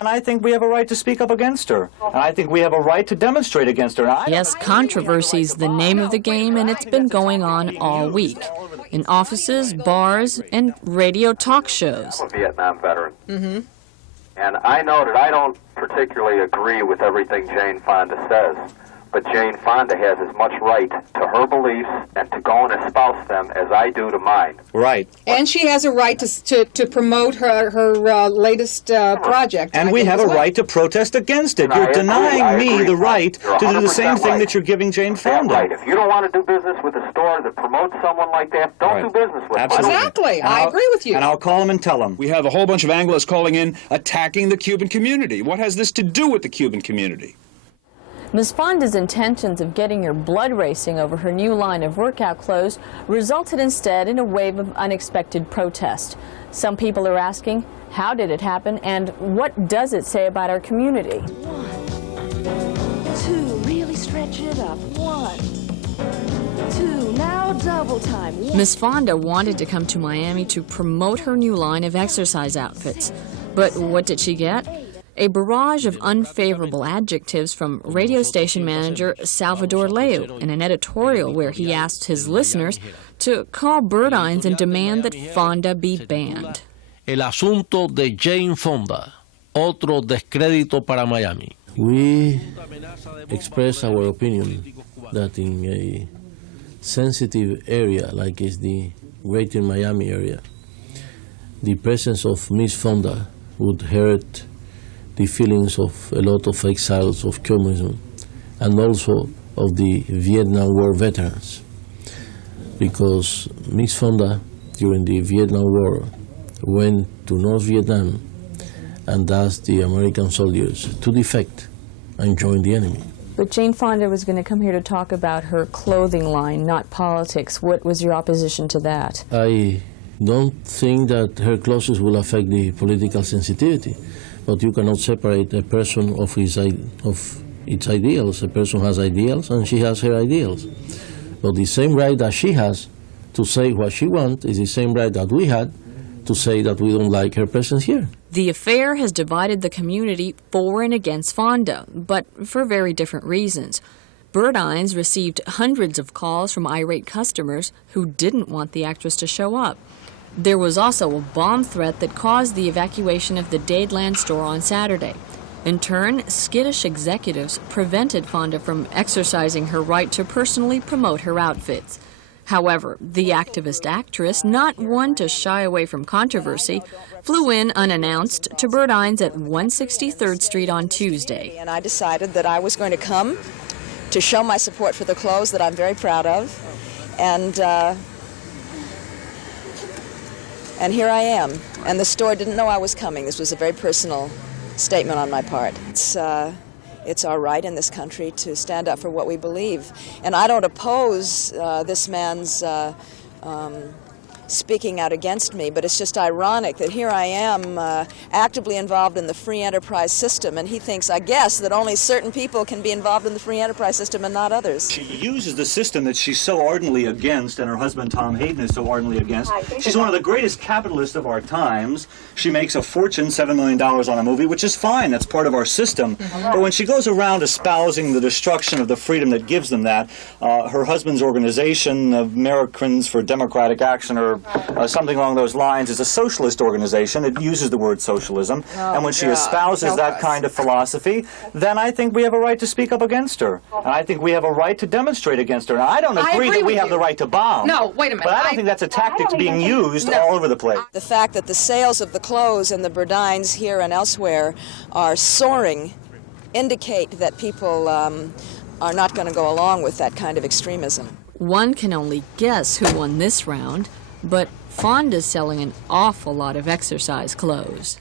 And I think we have a right to speak up against her. And I think we have a right to demonstrate against her. Yes, controversy's the name of the game, and it's been going on all week. In offices, bars, and radio talk shows. I'm a Vietnam veteran. And I know that I don't particularly agree with everything Jane Fonda says, but Jane Fonda has as much right to her beliefs and to go and espouse them as I do to mine. Right. And she has a right to promote her latest project. And we have a right to protest against it. You're denying me the right to do the same thing that you're giving Jane Fonda. Right. If you don't want to do business with a store that promotes someone like that, don't do business with them. Absolutely. Exactly. I agree with you. And I'll call them and tell them. We have a whole bunch of Anglos calling in, attacking the Cuban community. What has this to do with the Cuban community? Ms. Fonda's intentions of getting your blood racing over her new line of workout clothes resulted instead in a wave of unexpected protest. Some people are asking, how did it happen, and what does it say about our community? 1, 2, really stretch it up. 1, 2, now double time. Ms. Fonda wanted to come to Miami to promote her new line of exercise outfits. But what did she get? A barrage of unfavorable adjectives from radio station manager Salvador Leu in an editorial where he asked his listeners to call Burdines and demand that Fonda be banned. El asunto de Jane Fonda, otro descrédito para Miami. We express our opinion that in a sensitive area like is the Greater Miami area, the presence of Miss Fonda would hurt the feelings of a lot of exiles of communism and also of the Vietnam War veterans. Because Miss Fonda, during the Vietnam War, went to North Vietnam and asked the American soldiers to defect and join the enemy. But Jane Fonda was going to come here to talk about her clothing line, not politics. What was your opposition to that? I don't think that her clothes will affect the political sensitivity. But you cannot separate a person of its ideals. A person has ideals, and she has her ideals. But the same right that she has to say what she wants is the same right that we had to say that we don't like her presence here. The affair has divided the community for and against Fonda, but for very different reasons. Burdines received hundreds of calls from irate customers who didn't want the actress to show up. There was also a bomb threat that caused the evacuation of the Dadeland store on Saturday. In turn, skittish executives prevented Fonda from exercising her right to personally promote her outfits. However, the activist actress, not one to shy away from controversy, flew in unannounced to Burdines at 163rd Street on Tuesday. And I decided that I was going to come to show my support for the clothes that I'm very proud of. And here I am. And the store didn't know I was coming. This was a very personal statement on my part. It's our right in this country to stand up for what we believe. And I don't oppose this man's speaking out against me, but it's just ironic that here I am actively involved in the free enterprise system, and he thinks, I guess, that only certain people can be involved in the free enterprise system and not others. She uses the system that she's so ardently against, and her husband Tom Hayden is so ardently against. She's one of the greatest capitalists of our times. She makes a fortune, $7 million on a movie, which is fine. That's part of our system. But when she goes around espousing the destruction of the freedom that gives them that, her husband's organization, Americans for Democratic Action, or something along those lines, is a socialist organization. It uses the word socialism. And when she espouses that kind of philosophy, then I think we have a right to speak up against her. And I think we have a right to demonstrate against her. And I don't agree that we have the right to bomb. No, wait a minute. But I don't think that's a tactic being used all over the place. The fact that the sales of the clothes and the Burdines here and elsewhere are soaring indicate that people are not going to go along with that kind of extremism. One can only guess who won this round, but Fonda's selling an awful lot of exercise clothes.